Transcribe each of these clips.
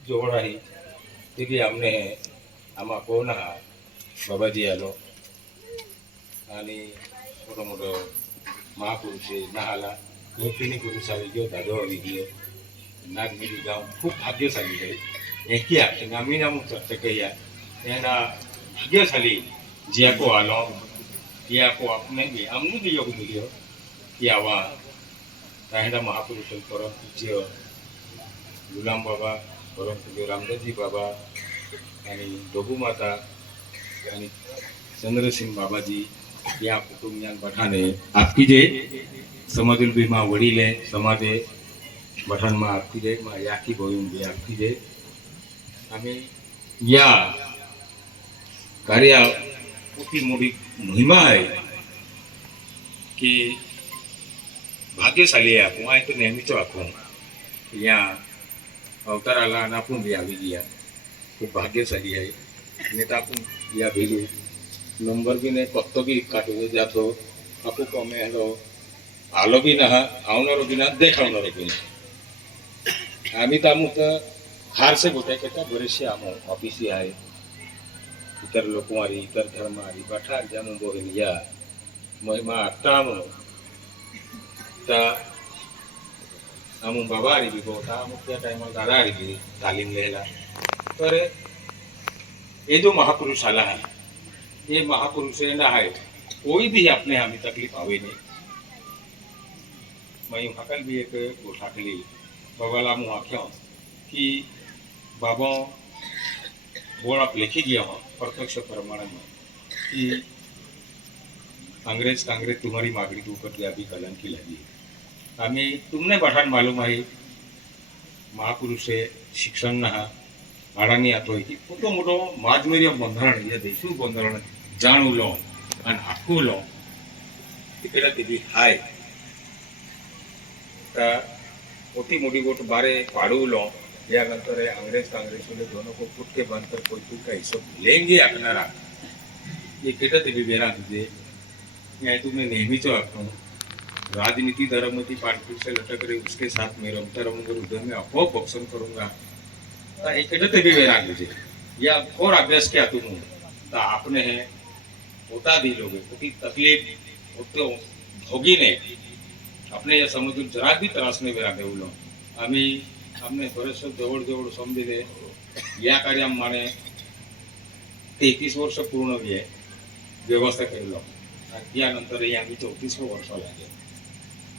खूप जवळ आहे. तिथे आमने आम्हा कोण हा बाबाजी आलो आणि मोठं मोठं महापुरुषे नाहाला तिन्ही पुरुषावी गयो दादो આવી ગયો નાગમીરી ગામ ખૂબ ભાગ્યશાળી ગઈ એકી આપીને અમે અમુક ચર્ચા કર્યા એના ભાગ્યશાળી જ્યાકો આલો જ્યાકો આપને બી અમને બી યોગ મળ્યો કે આવા તાહેડા મહાપુરુષો પરમ પૂજ્ય ગુલામ બાબા પરમ પૂજ્ય રામદાસજી બાબા અને ડોગુ માતા અને ચંદ્રસિંહ બાબાજી या कुटुंबियां बठाने आपकी जे समाजुल भी मां वडीले समाजे बठान मां आपकी जे मां याकी बोयूं भी आपकी जे आम्ही या कार्या मोठी मोठी महिमा आहे की भाग्यशाली आहे आपण आहे तो नेहमीच आपण या अवताराला आपण बी આવી ગયા खूप भाग्यशाली आहे आणि आपण या भेलू नंबर भी नहीं कत्तो भी काटो जातो आपको कमे हेलो आलो भी ना आवनारो भी ना देखावनारो भी ना आम्ही तामुक हार से गोटे केटा बरेचसे आम ऑफिसी आहे इतर लोकवारी इतर धर्मारी बठार जामू बोहिन या महिमा आत्ताम ता आमू बाबा आरी भी बोता आमू त्या टाइम दादा आरी भी तालीम लेला पर ये जो महापुरुष आला है ये महापुरुष ना है कोई भी अपने हमें तकलीफ आवे नहीं मैं हकल भी एक गोठाकली बाबाला मुँह आख्या कि बाबा बोल आप लिखी गया हो प्रत्यक्ष प्रमाण में कि अंग्रेज कांग्रेस तुम्हारी मागणी के ऊपर अभी कलंक की लगी हमें तुमने बठान मालूम है महापुरुष शिक्षण ना आड़ानी आतो है कि मोटो मोटो माजमेरिया बंधारण या देशू बंधारण जाणू लो અને આખું લો પેલા તેવી હાય ता मोटी मोटी गोट बारे पाड़ू लो या नंतर अंग्रेज कांग्रेस वाले दोनों को फुट के बांध कर कोई का हिसाब लेंगे आखनारा ये केटा तेवी बेरा तुझे या तुमने नेहमी चो आखो राजनीति धर्मती पार्टी से लटक रही उसके साथ में रमता रहूंगा उधर में अपोप बक्सन करूंगा एक केटा तेवी बेरा तुझे या और अभ्यास क्या तुम ता आपने है होता भी लोग क्योंकि तकलीफ होते भोगी ने अपने या समझून जरा भी त्रास नहीं बेरा देव लो आम्ही हमने बरेच जवळ जवळ समजिले या कार्या माने 33 वर्ष पूर्ण भी आहे व्यवस्था केलो त्यानंतर आम्ही 34 वर्ष लागे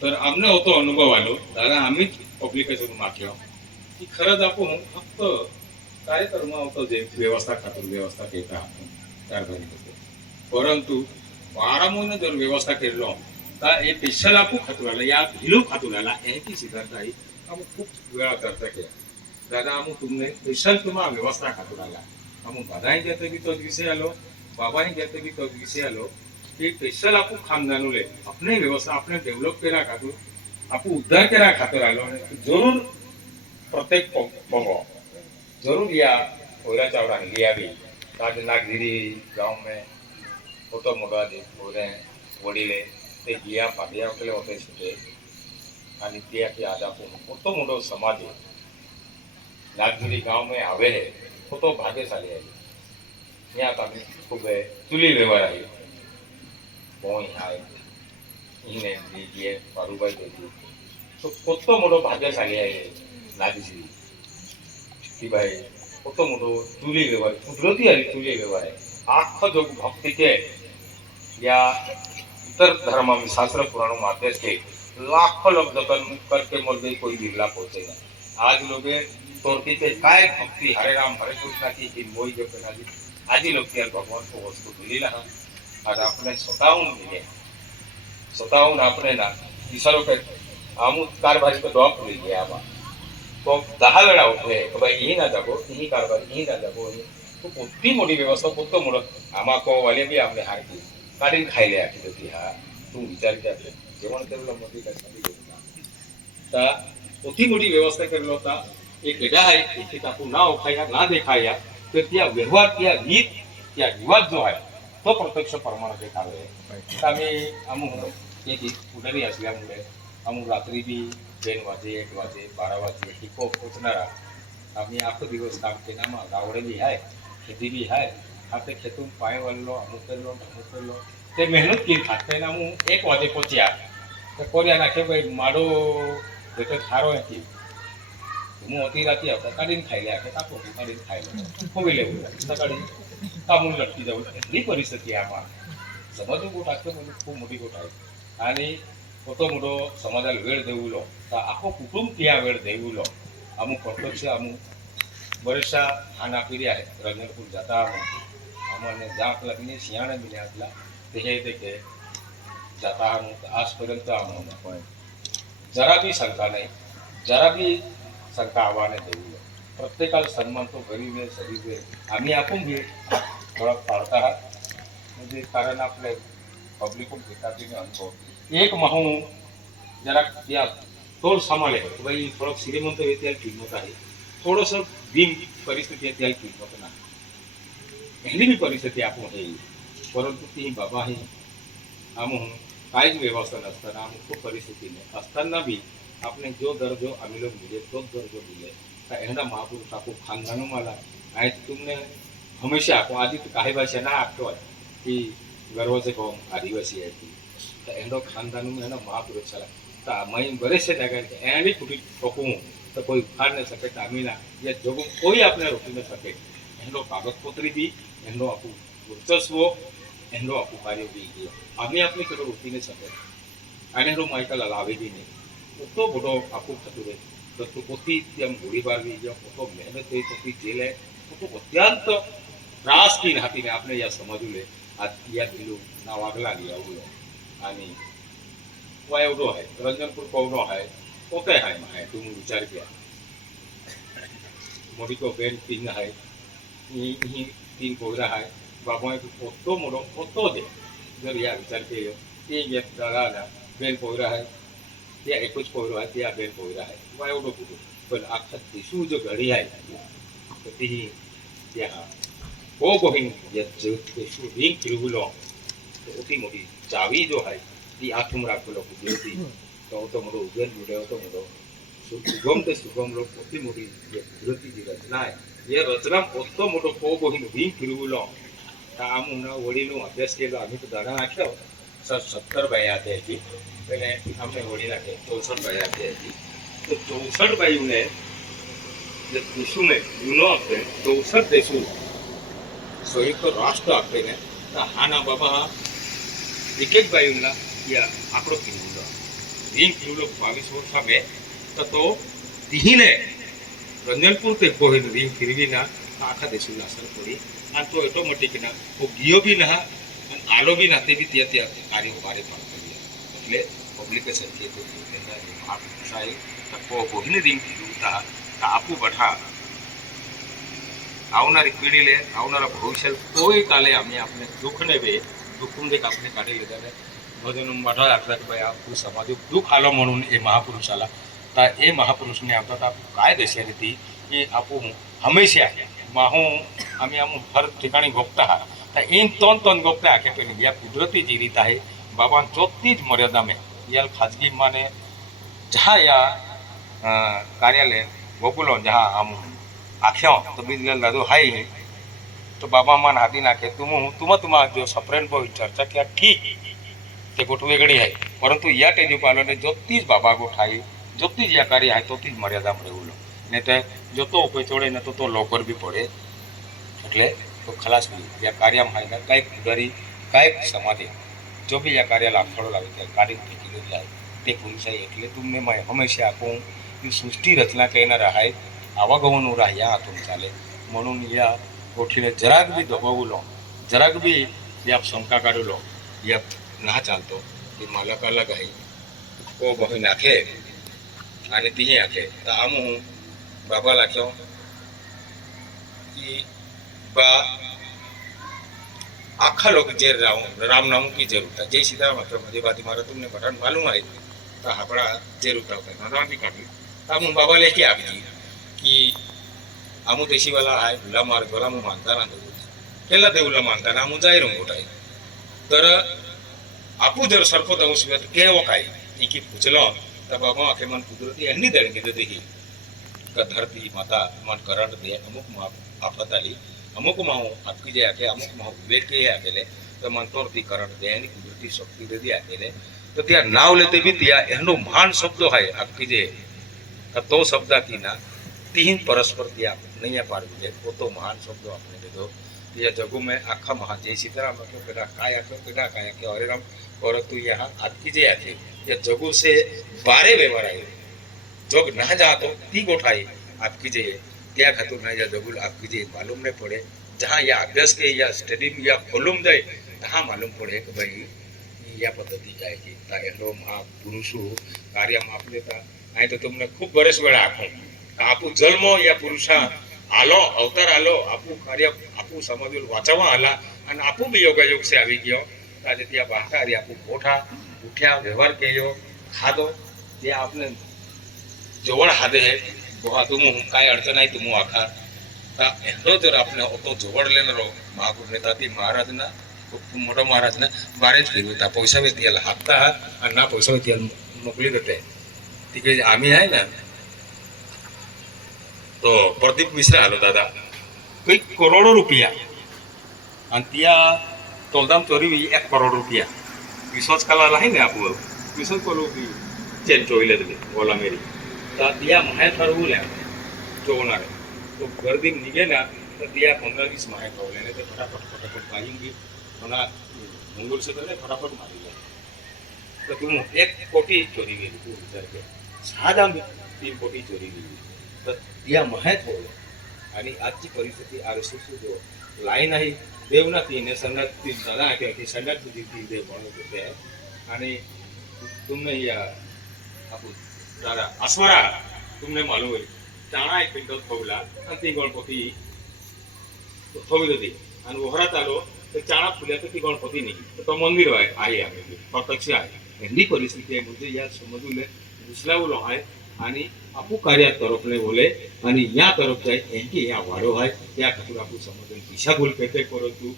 तर आमने होतो अनुभव आलो दादा आम्ही पब्लिकेशन माख्यो की खरंच आपण फक्त कार्यक्रम होतो जे व्यवस्था खातर व्यवस्था केता आपण कारभारी होतो परंतु 12 महिने जर व्यवस्था केलो तर हे स्पेशल आपू खातुराला या भिलू खातुराला याची सिद्धांत आहे आम्ही खूप वेळा चर्चा केला दादा आम्ही तुमने स्पेशल तुम्हा व्यवस्था खातुराला आम्ही दादाही घेते भी तो विषय आलो बाबाही घेते भी तो विषय आलो की स्पेशल आपू खानदानू ले अपने व्यवस्था अपने डेव्हलप केला खातूर आपू उद्धार केला खातूर आलो जरूर प्रत्येक बघो जरूर या ओला चावड़ा लिया भी ताज नागगिरी गांव में होतो मोटा दे ओरे वडीले ते गिया पाडिया केले होते छुटे आणि त्या की आज आपण होतो मोठो समाज है नागगिरी गांव में आवे है होतो भाग्यशाली है यहाँ का खूब चुली व्यवहार है बोई है इन्हें दीजिए पारुबाई दे दी तो होतो मोठो भाग्यशाली है नागगिरी की भाई होतो मोठो चुली व्यवहार कुदरती है चुली व्यवहार है आख जो भक्ति के या इतर धर्म में शास्त्र पुराणों में आदेश के लाखों लोग जतन करके मर कोई बिरला पहुंचेगा आज लोग तोड़ती पे काय भक्ति हरे राम हरे कृष्णा की मोई जो पहना दी आज ही लोग यार भगवान को वस्तु भूली रहा आज अपने स्वताऊन अपने ना ईश्वरों के आमू कारभारी को डॉप भूल गया तो 10 वेळा उठे भाई यही ना जागो यही कारभारी यही ना जागो तो कुठली मोठी व्यवस्था कुठतो मोठं आम्हा को वाले भी आपले हार की काढीन खायले आखी होती हा तू विचार के आपले जेवण केलं मोठी कशाली ता मोठी मोठी व्यवस्था केलो होता एक वेगळा आहे की आपण ना खाया ना देखाया तर त्या व्यवहार त्या रीत त्या रिवाज जो आहे तो प्रत्यक्ष प्रमाणात देखावे आम्ही एक पुढारी असल्यामुळे आम्ही रात्री बी 3 वाजे 1 वाजे 12 वाजे टिको पोचणारा आम्ही आखो दिवस काम केला मग गावडे बी आहे खेती बी आहे આપણે ખેતून પાય વળલો અમુક કરલો તે મહેનત કી ખાતે ના હું 1 વાગે પહોંચ્યા તો કોરિયા નાખે ભાઈ માડો જેટલો થારો હતી હું અતિ રાતી આવતા કાઢીને ખાઈ લે આખે કાપો કાઢીને ખાઈ લે ખોવી લેવું સકાળી કામું લટકી જવું એટલી પરિસ્થિતિ આમાં સમજવું ગોટ આખો મને ખૂબ મોટી ગોટ આવી आणि મોટો મોટો સમાજાला वेळ देऊ लो तर આખો કુટુંબ ત્યાં वेळ देऊ लो અમુક પ્રત્યક્ષ અમુક बरेचशा खाना पिढी आहेत रंजनपूर जाता आम्हाला जाक लागली शियाणा मिळाला ते हे देखील जाता आजपर्यंत आम्हाला जरा बी शंका नाही जरा बी शंका आव्हाने देऊ प्रत्येकाला सन्मान तो गरीब आहे शरीर आहे आम्ही आपण घे थोडा पाळता आहात म्हणजे कारण आपले पब्लिक पण घेतात अनुभव एक माहू जरा या तोल सांभाळे भाई थोडं श्रीमंत येते किंमत आहे थोडंसं भीम परिस्थिती आहे त्याला किंमत नाही પહેલી બી પરિસ્થિતિ આપો હે પરંતુ તે બાબા હે આમ કાંઈ જ વ્યવસ્થા નસતાના આમ ખૂબ પરિસ્થિતિ ને असताना भी आपने जो दर्जो आम्ही लोग मिले तो दर्जो मिले तर एवढा महापुरुष आपको खानदानो मला आणि तुमने हमेशा आपको आधी तो काही भाषा ना आपतो आहे की गर्वाचे कौम आदिवासी आहे ती तर एवढा खानदानो में ना महापुरुष चला तर मैं बरेचसे जागा एवढी कुठे ठोकूं तो कोई उखाड़ नहीं सके तामिला या जगह कोई आपने रोकी नहीं सके एनो कागजपत्री भी एनो आपू वर्चस्व एनो आपू कार्य भी आम्ही आपली कडे रोकी नहीं सके आणि एनो मायकाला लावे भी नहीं तो बड़ो आपू थतु रे तो तो पोती तेम गोळीबार भी जो तो मेहनत होई पोती जेल है तो अत्यंत त्रास की हाती ने आपने या समजले आज या दिलू ना वागला लिया उलो आणि वायवडो आहे रंजनपूर पवनो आहे पोते आहे माय तुम्ही विचार किया मोठी तो बेन तीन आहे ही तीन पोरा आहे बाबा पोतो मोडो पोतो दे जर या विचार केलो ते एक दादा बेन पोरा आहे त्या एकच पोरा आहे त्या बेन पोरा आहे वायवडो कुठे पण आखा दिसू जो घडी आहे तर ती त्या हो बहीण या जगतेशू रिंग फिरवलो तो अति मोठी चावी जो आहे ती आठून राखलो कुठे तो मोठो उजेड बुड्याव तो मोठो सुगम ते सुगम लोक अति मोठी कुदरतीची रचना आहे ये रचना पोतो मोठो पो बहीण रिंग फिरवलो तर आम्ही वडीलो अभ्यास केलो आम्ही तो दादा नाख्यो 70 बाया હતી એટલે આપણે વડી નાખે 64 બાયા હતી તો 64 બાયુને જે દેશોને યુનો આપે 64 દેશો સંયુક્ત રાષ્ટ્ર આપે ને તો હાના બાબા એક એક બાયુના या आकडो किलो रिंग किलो 22 वर्ष में तो तिहीने रंजनपूर ते कोहिन रिंग फिरवीना आखा देशला असर पड़ी आणि तो ऑटोमॅटिक ना तो गियो भी ना आणि आलो भी ना ते भी त्या कार्य बारे पार करिया એટલે પબ્લિકેશન કે તો એના ભાષાએ તો કોહિન रिंग फिरवता આપુ બઠા આવનારી પેઢીલે આવનારા ભવિષ્ય કોઈ કાલે અમે આપણે દુઃખને વે दुखून देख आपले काढे लेदाने भजन मोठा लागला की बाई आपू समाज दुःख आलं म्हणून हे महापुरुषाला तर हे महापुरुषने आपल्याला काय देशाली ती की आपू हमेशा माहू आम्ही हर ठिकाणी गोपता हा तर इन तोन गोपता आखे पण या कुदरती जी रीत आहे बाबा चोतीच मर्यादा में या खाजगी माने जहाँ या कार्यालय गोकुलो जहाँ हम आख्यो तो बिजल दादू हाई तो बाबा मान हाती नाखे तुम्हा जो सप्रेम चर्चा किया ठीक ते गोट वेगळी आहे परंतु या टेजी पालने जो तीच बाबा गोठ आहे जो तीच या कार्य आहे तो तीच मर्यादा रेवलो ने ते जो तो उपय चोड़े ने तो लवकर भी पड़े એટલે તો ખલાસ भी या कार्य में है कई पुजारी कई समाधि जो भी या कार्य लाफड़ो लागे काढ़ी फेंकी जाए ते पुरुषाई એટલે तुमने मैं हमेशा आपू सृष्टि रचना कहना रहा आवागमन राह्या हातून चाले म्हणून या गोठीने जराक भी दबावलो जराक भी या शंका काढलो या ना चालतो ती मालकाला काही ओ बही नाखे आणि तीही आखे तर आमू बाबा लाख्यो की बा आखा लोग जे राम नाम की जरूरत जय सीता मतलब मुझे बात मारा तुमने पठान मालूम है तो हापड़ा जरूरत है नाम भी काढली तर आमू बाबा लेके आ गई कि आमू देशी वाला आहे हुला मार गोला मु मानता ना केला देऊला मानता ना मु जाई रंगोट आहे तर आपू जर सर्प दवस केव काय की पूछलो तर बाबा आखे मन कुदरती अन्नी दळके देही का धरती माता मन करंट दे अमुक मा आफत आली अमुक माहू आपकी जे आके अमुक माहू विवेक के आकेले तो मन तोरती करंट दे आणि कुदरती शक्ती दे दी आकेले तो त्या नाव लेते भी त्या एनो महान शब्द है आपकी जे का तो शब्दाती ना तीन परस्पर त्या नहीं है पार दे वो तो महान शब्द आपने दे दो ये जगू में आखा महा जय सीताराम क्यों बेटा काय आखो बेटा काय के अरे राम और तू यहाँ आपकी जे आके ये जगू से बारे व्यवहार आए जोग ना जातो ती गोठाई आपकी जे त्या खातूर ना या जगुल आपकी जे मालूम नहीं पड़े जहाँ या अभ्यास के या स्टडी या खोलूम जाए तहाँ मालूम पड़े कि भाई या पद्धति जाएगी एनो महापुरुषो कार्य आप लेता नहीं तो तुमने खूब बरेच वेळा आखो आपू जन्म या पुरुषा आलो अवतार आलो आपू कार्य आपू समाजून वाचवा आला आणि आपू बी योगायोग से આવી ગયો આજે ત્યાં બહાર આપू કોઠા ઉઠ્યા વ્યવહાર કર્યો ખાધો ત્યાં આપને जोवळ हादे है गोहा तुम काय अडचण आहे तुम आखा ता एवढो जर आपने तो जोवळले न रो महापुर नेता ती महाराज ना खूप मोठा महाराज ना बारेच फिरवता पैसा वेती याला हाकता आणि ना पैसा वेती याला मोकली देते तिकडे आम्ही आहे ना तो प्रदीप मिश्रा आलो दादा कई करोडो रुपया आणि त्या तोलदाम चोरी 1 करोड रुपया विश्वास कला आहे ना आपू विश्वास करू की चेन चोईले दिले बोला मेरी त्या माहे ठरवल्या जोवणार तो गर्दी निघे ना तर त्या 15-20 माहे ठरवल्याने ते फटाफट पाहिजे मला मंगूर से पहले फटाफट मारी गया तो तुम 1 कोटी चोरी गेली तू विचार कर साधा 3 कोटी चोरी गेली तर त्या माहे ठरवल्या आणि आजची परिस्थिती आरएसएस जो लाईन आहे देवना तीने संघात ती दादा की संघात ती देव बनवत होते आणि तुमने या आपण दादा अस्वरा तुमने मालूम है चाणा एक पिंटो थोवला आणि ती गणपती थोवी होती आणि ओहरात आलो तर चाणा फुल्या तर ती गणपती नाही तो मंदिर आहे आम्ही प्रत्यक्ष आहे एवढी परिस्थिती आहे म्हणजे या समजूले दुसऱ्यावलो आहे आणि आपू कार्यात तरफने बोले आणि या तरफ जाय यांची या वाढो आहे त्या खातीर आपू समजून दिशा भूल करते परंतु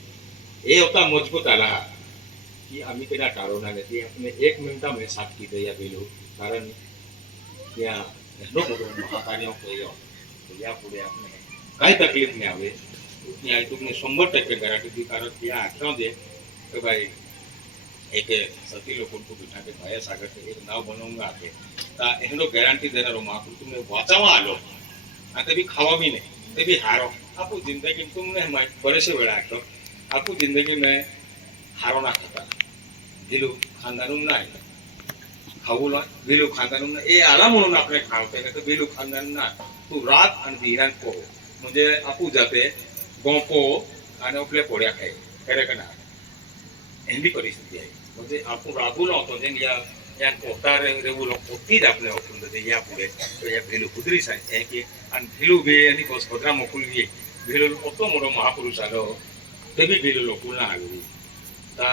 हे होता मजबूत आला की आम्ही केला टाळो ना ते आपने 1 मिनिटामध्ये साथ की दे या बेलो कारण या महाकार्य या पुढे आपण काही तकलीफ नाही आवे या तुमने 100% गारंटी दी कारण त्या आठवण दे तो भाई एक सती लोगों को बिठा के भाया सागर के एक नाव बनाऊंगा आके ता एनो गारंटी देना रो मां तुमने वाचावा आलो आ ते भी खावा भी नहीं ते भी हारो आपू जिंदगी तुमने बरेसे वेळा आतो आपू जिंदगी में हारो ना खाता दिलू खानदानू नाही खाऊला बेलू खानदान ए आला म्हणून आपले खावते ना तर बेलू खानदान ना तू रात आणि दिनान को म्हणजे आपू जाते गोपो आणि आपले पोळ्या खाय खरे का ना एंडी परिस्थिती आहे म्हणजे आपण राबूला होतो जे या कोतारे रेवुलो कोतीज आपले होतो ते या पुढे तो या बेलू कुदरी सांगते की आणि बेलू बे आणि कोस पदरा मोकुल बी बेलू ओतो मोठो महापुरुष आलो ते बी बेलू लोकुल ना आलो ता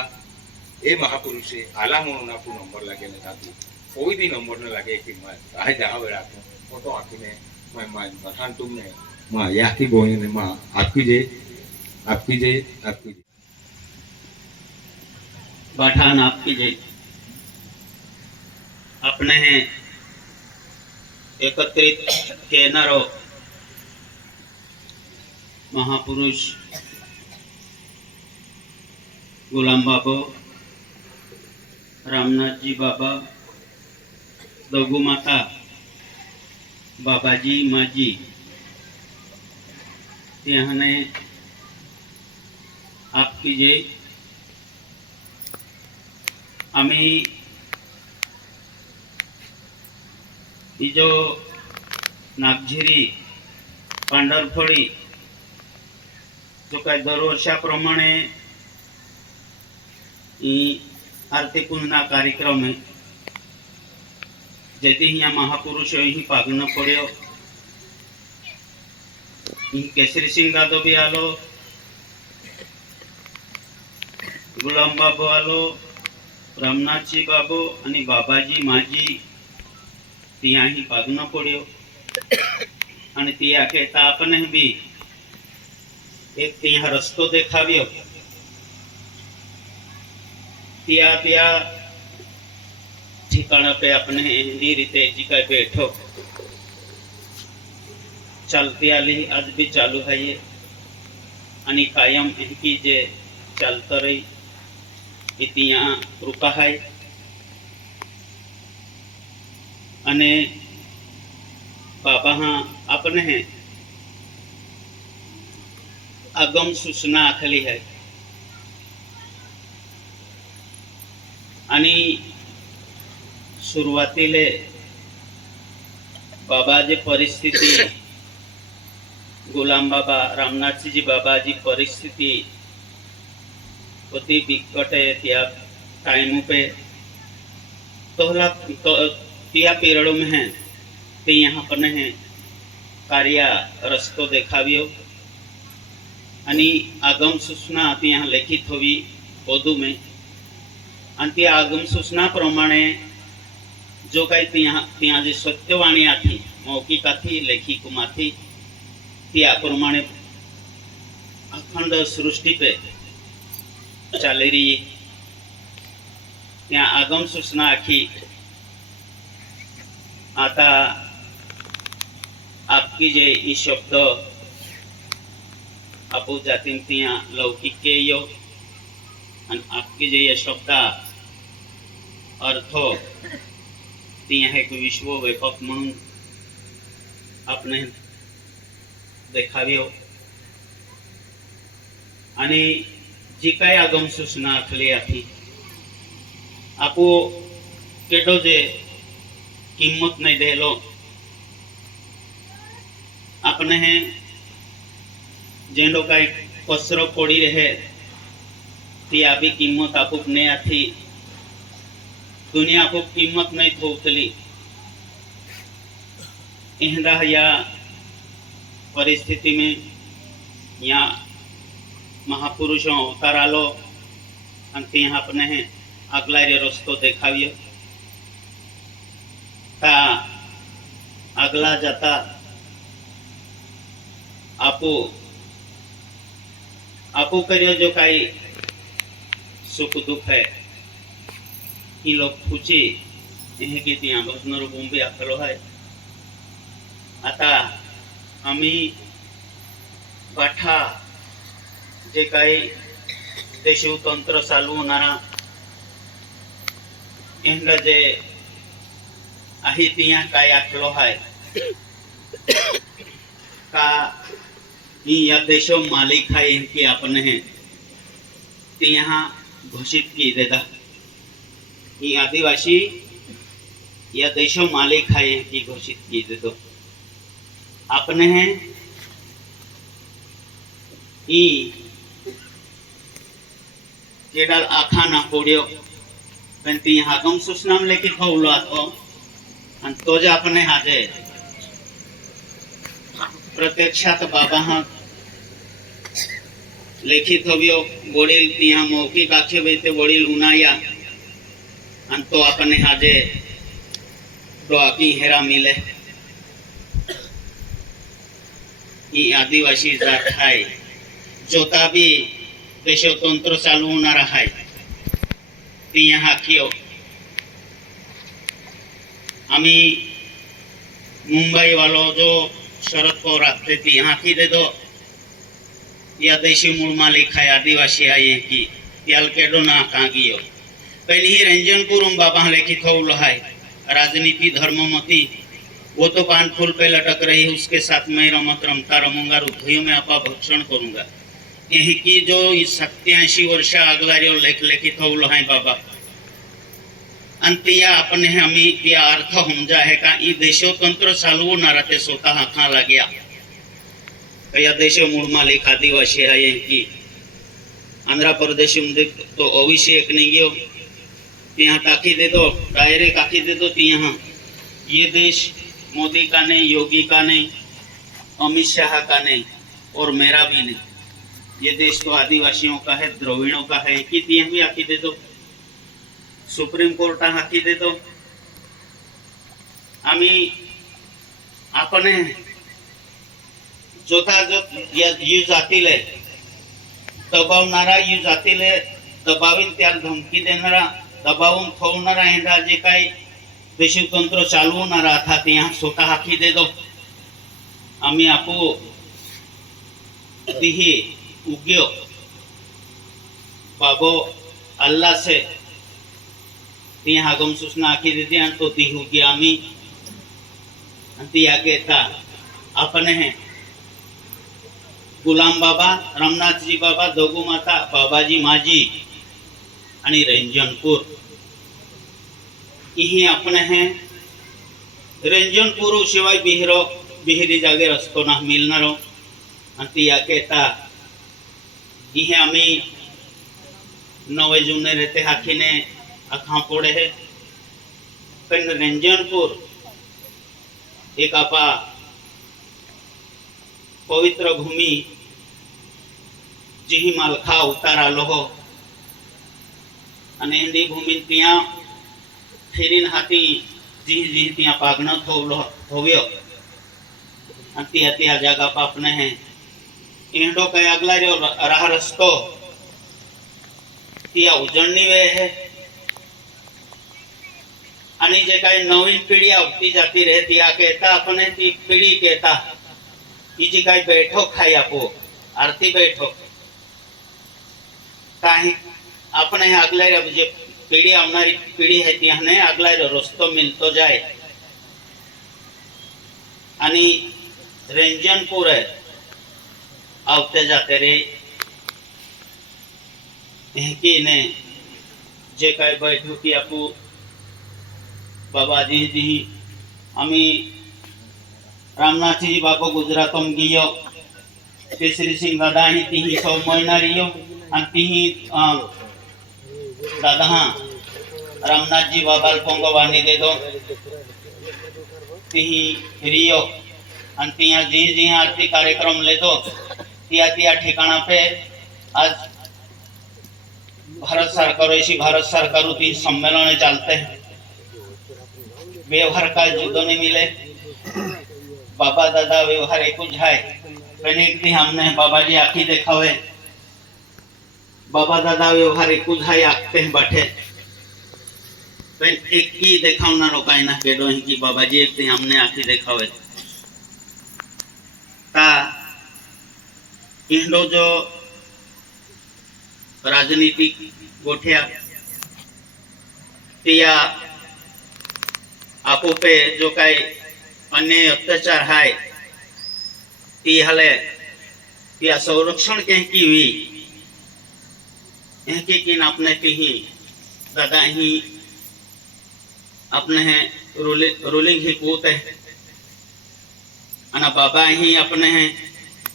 ए महापुरुषे आला म्हणून आपण नंबर लागे ना ताती कोई भी नंबर न लगे कि मैं आए जहाँ बेड़ा वो तो आखी ने मैं पठान तुमने माँ या की बोए ने माँ आपकी जे पठान आपकी जे अपने हैं एकत्रित केनारो महापुरुष गुलाम बाबू रामनाथ जी बाबा दगू माता बाबाजी माजी त्याने आपकी जे आम्ही ही जो नागझिरी पांढरफळी जो काय दरवर्षाप्रमाणे आरती पुन्हा कार्यक्रम है जेती यहाँ महापुरुष ही पागन पड़ो केसरी सिंह दादो भी आलो गुलाम बाबू आलो रामनाथ जी बाबू आणि बाबाजी माजी तिया ही पागन पड़ो आणि तिया कहता आपने भी एक तिया रस्तो देखाव्यो त्या ठिकाणा पे अपने हिंदी रीते जी का बैठो चालती आली आज बी चालू आहे आणि कायम की जे चालतं रही इति यहाँ कृपा है અને બાબા હા આપણે હે આગમ સૂચના આખેલી है आणि सुरुवातीले बाबाजी परिस्थिती गुलाम बाबा रामनाथजी बाबाजी परिस्थिती होती बिकट है त्या टाइम पे तो त्या पीरियड में है ते यहाँ पर है कार्य रस्तो देखाव्यो आणि आगम सूचना ત્યાં લેખિત હોવી બધું में आणि त्या आगम सूचना प्रमाणे जो काही ત્યાં જે સત્યવાણી આથી મૌખિકાથી લેખિકમાંથી त्या प्रमाणे अखंड सृष्टि पे चाली रही त्या आगम सूचना आखी आता आपकी जे ई शब्द आपू जाती त्या लौकिक के यो आपकी जे ये शब्द अर्थो त्या एक विश्व व्यापक म्हणून आपने देखाव्यो आणि जी काय आगम सूचना आखली आखी आपो केटो जे किंमत नहीं देलो अपने है जेनो काई पसरो पड़ी रहे ती आबी किंमत आपो ने आथी दुनिया आपो किंमत नहीं थोतली इहदा या परिस्थिति में या महापुरुषों अवतार आलो अंत यहाँ अपने है अगला रे रस्तो देखाव्यो ता अगला जाता आपो आपो करियो जो काई सुख दुख है ये लोग पूछे यह की त्या भजनर बोंबे आखलो है आता आम्ही बाठा जे काही देशतंत्र चालू होणारा एंड जे आहे तिया काय आखलो है का या देशो मालिक है इनकी अपने हैं यहाँ घोषित की देगा ये आदिवासी या देशो मालिक है इनकी घोषित की दे दो अपने हैं ई केडाल आखा ना पोड़ियो पण ती आगम सूचना में लेखित होलो तो आणि तो जे अपने हाजे प्रत्यक्षात बाबा हा लेखित होवियो वडील त्या मौखिक आखे बेते वडील उनाया आणि तो अपने हाजे तो आकी हेरा मिले ई आदिवासी जात है जोता भी देशतंत्र चालू होणारा है ती यहाँ कियो आम्ही मुंबई वालों जो शरद को रखते थी यहाँ की दे दो या देशी मूल मालिक है आदिवासी है की त्याल केडो ना कागियो पहले ही रंजनपुर बाबा लेखित होलो है राजनीति धर्ममती वो तो पान फूल पे लटक रही है उसके साथ मैं रमत रमता रहूंगा रुधियों में आपा भक्षण करूंगा यही की जो 87 वर्ष अगला जो लेख लेखित होलो है बाबा अंतिया अपने हमी त्या अर्थ समजा है का ई देशोतंत्र चालू होणारा ते स्वतः हाथा लाग्या या देश मूळ मालिक आदिवासी है की आंध्र प्रदेश में तो अभिषेक नहीं गयो यहाँ ताकी दे दो डायरेक्ट आकी दे दो यहाँ ये देश मोदी का नहीं योगी का नहीं अमित शाह का नहीं और मेरा भी नहीं ये देश तो आदिवासियों का है द्रविड़ों का है कि यहाँ भी आकी दे दो सुप्रीम कोर्ट आकी दे दो आम्ही अपने जोता जो यू जातीले दबावणारा यू जातीले दबावीन त्या धमकी देणारा दबावून ठेवणारा हेंडा जे काही देशतंत्र चालू होणारा था ते यहाँ स्वतः आखी दे दो आम्ही आपू दिही उग्यो बाबो अल्लाह से ती हागम सूचना आखी दी आणि तो ती उगी आम्ही आणि ती आगे था अपने हैं गुलाम बाबा रामनाथ जी बाबा दोगू माता बाबाजी माजी आणि रंजनपुर यही अपने हैं रंजनपुर शिवाय बिहिरी जागे रस्तो ना मिलनारो आणि ती आगे था यही आम्ही 9 जून रहते हाखीने अखा पोड़े है पण रंजनपुर एक आपा पवित्र भूमि जी मालखा उतार आलो हो અને એની ભૂમિ ત્યાં ફેરીને હાથી जी ત્યાં પાગણો થોવ્યો અને ત્યાં જાગા પાપને હે એંડો કઈ આગલા જો રાહ રસ્તો ત્યાં ઉજળની વે હે અને જે કાંઈ નવીન પેઢી આવતી જતી રહે ત્યાં કહેતા આપણે તી પેઢી કહેતા એ જે કાંઈ બેઠો ખાઈ આપો આરતી બેઠો કાંઈ આપણે આગલા જે પેઢી આવનારી પેઢી है त्याने આગલા રસ્તો मिलतो जाए आणि रंजनपुर है आवते जाते रे की ने जे काय बैठू की आपू बाबाजी जी आम्ही रामनाथजी बाबा गुजरातम गियो केसरी सिंग दादा ही ती 6 महिना रियो आणि ती दादा हाँ रामनाथ जी बाबा पोंगो वाणी दे दो ती रियो आणि तिया जी आरती कार्यक्रम ले दो तिया ठिकाणा पे आज भारत सरकार ती सम्मेलन चलते हैं व्यवहार का जुदो नहीं मिले बाबा दादा व्यवहार एक है पहले एक दिन हमने बाबा जी आखी देखा हुए बाबा दादा व्यवहार एक है आखते हैं बैठे एक ही देखा ना रोकाई ना केडो है कि बाबा जी एक दिन हमने आखी देखा हुए ता इंडो जो राजनीतिक गोठिया तिया आपो पे जो काई अन्य अत्याचार है ती हले तिया संरक्षण के की हुई की किन अपने की ही दादा ही अपने हैं रूलिंग ही पूत है अना बाबा ही अपने हैं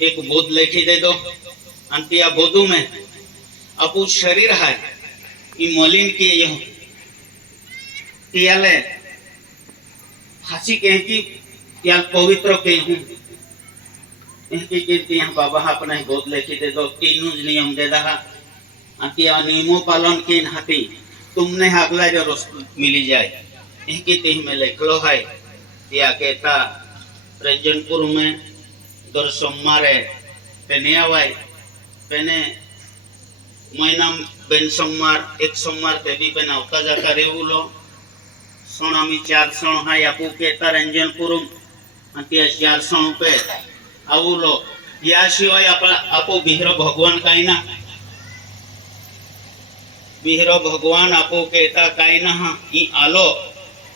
एक बोध लेखी दे दो अंतिया बोधु में अपू शरीर है ये मलिन की यह तियाले फांसी के की त्याल पवित्र के हूँ इनकी कीर्ति यहाँ बाबा अपने बोध लेखी दे दो तीनों नियम दे दहा अंतिया नियमों पालन के हाथी तुमने अगला जो रस्त मिली जाए इनकी तीन में लिखलो है त्या कहता रंजनपुर में दर सोमवार पेने आवाय पेने महीना बेन सोमवार एक सोमवार ते भी पेन आवता जाता रेवुलो सोनामी 4 सण है आपू कहता रंजनपुर त्या 4 सण पे आवुलो या शिवाय आपो बिहरो भगवान काई ना बिहरो भगवान आपो कहता काई ना ई आलो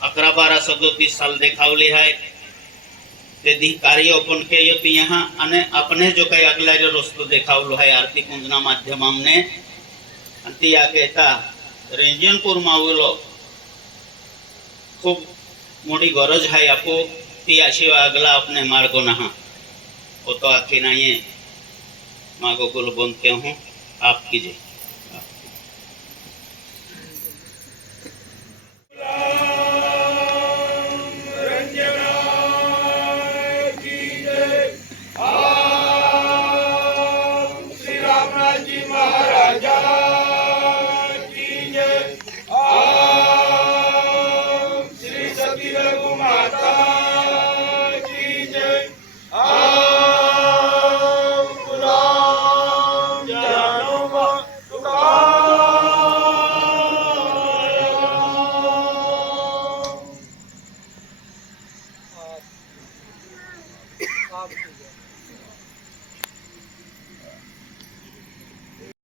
11-12-37 साल देखावली है ते दी कार्य पण के योती यहाँ अने अपने जो कई अगला जो रस्तो देखावलो है आरती कुंजना माध्यम हमने अंतिया कहता रंजनपुर मावलो खूब मोटी गरज है आपो तिया शिवाय अगला अपने मार्गो ना वो तो आखिर ना ये मागो कुल बनते हूँ आप कीजिए।